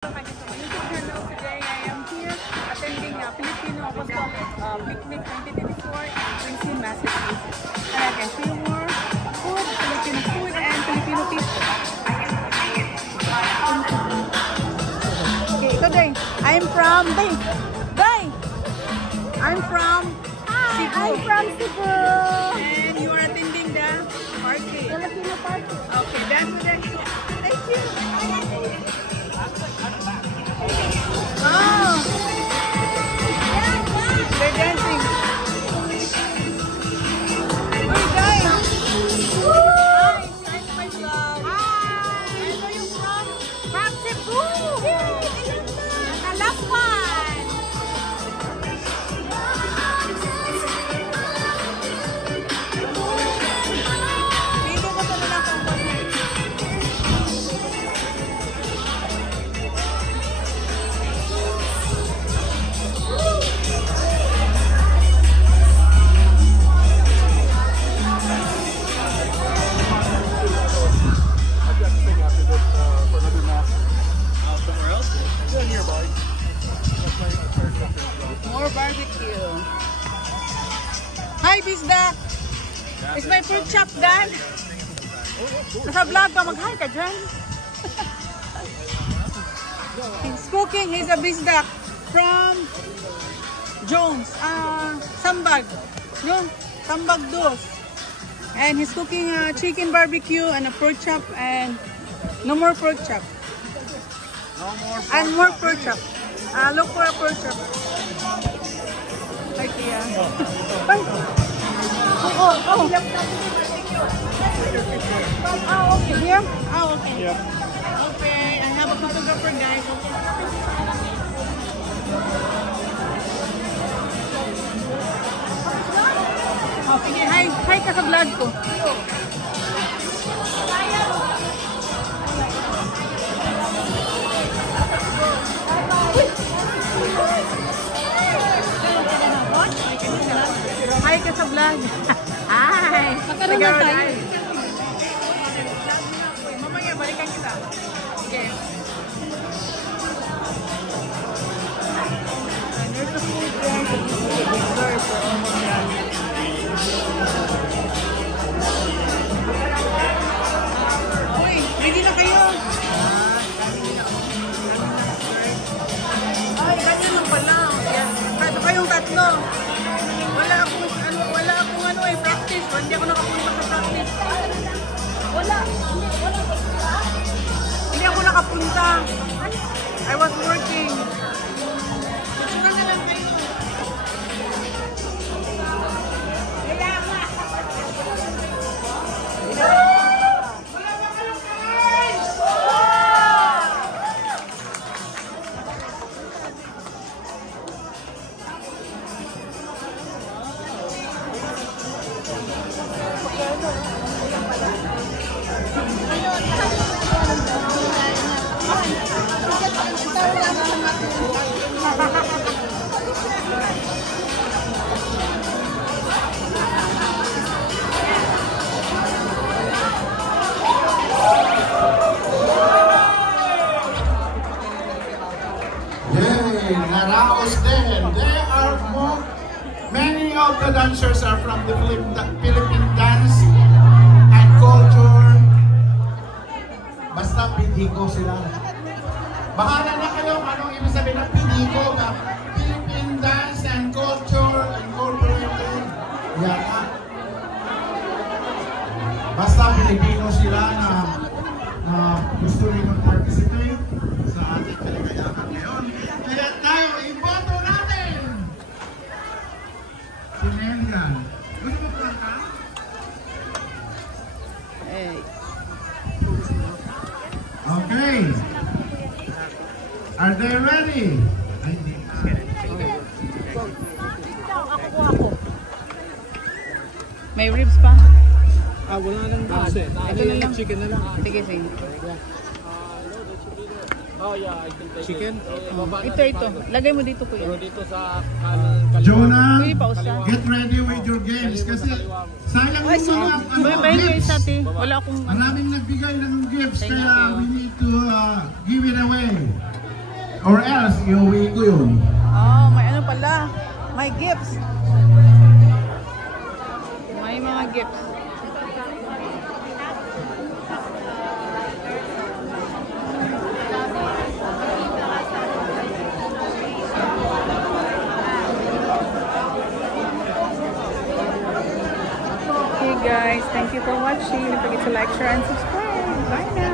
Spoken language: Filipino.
YouTube channel. Today I am here attending a Filipino Apostolic Picnic 2024 in Quincy, Massachusetts. And I can see more food, Filipino food, and Filipino people. Okay, today I'm from Cebu. I'm from Cebu. And you are attending the party. Filipino party. Okay, that's what I saw. Thank you. Oh, they're dancing. Hey guys. Hi, start my vlog. Hi. Where are you from? From Cebu. Nalakwan. Dito ko sa Nalakwan. More barbecue. Hi, Bisda. Is my pork chop done? Nasa vlog ka, mag-hi ka dyan. He's cooking. He's a Bisda from Jones. Sambag. Yung Sambag Dos. And he's cooking chicken barbecue and a pork chop and no more pork chop. And more pork chop. Look for a pork chop. Like yeah. Bye. Oh. Okay. Here? Oh, okay. Yep. Okay, I have a photographer, guys. Oh, sige. Hi ka sa vlog ko. Hi ka sa vlog. Hi. Magkaroon tayo. Mamaya, balikan kita. Sige. There's a food there. Dessert. Uy, ready na kayo. Ay, ganyan lang pala. Kasi kayong tatlo. Wala akong practice. Hindi ako nakapunta sa practice. Hindi ako nakapunta. I was working. Picturean na lang kayo. Naraos din. There are many of the dancers are from the Philippine dance and culture. Basta piniko sila. Bahala na kayo kung anong ibig sabihin ng piniko. Philippine dance and culture incorporated. Yan. Basta Pilipino sila na gusto rin mag-participate sa ating kaligayahan ngayon. Kaya tayo, iboto natin! Si Melian. Gusto mo po ka? Okay. Are they ready? May ribs pa? Wala lang ribs eh. Ito na lang. Chicken na lang. Sige. Oh yeah, I can take chicken. Ito. Lagay mo dito, kuya. Dito sa kanan. Jonah, Kuya, pausa. get ready with your games kasi sayang yung mga Bye, gifts. ate. Wala akong... Maraming nagbigay ng gifts kaya we need to give it away. Or else, iuwi ko yun. Oh, may ano pala. May gifts. May mga gifts. Okay guys, thank you for watching. Don't forget to like, share, and subscribe. Bye now.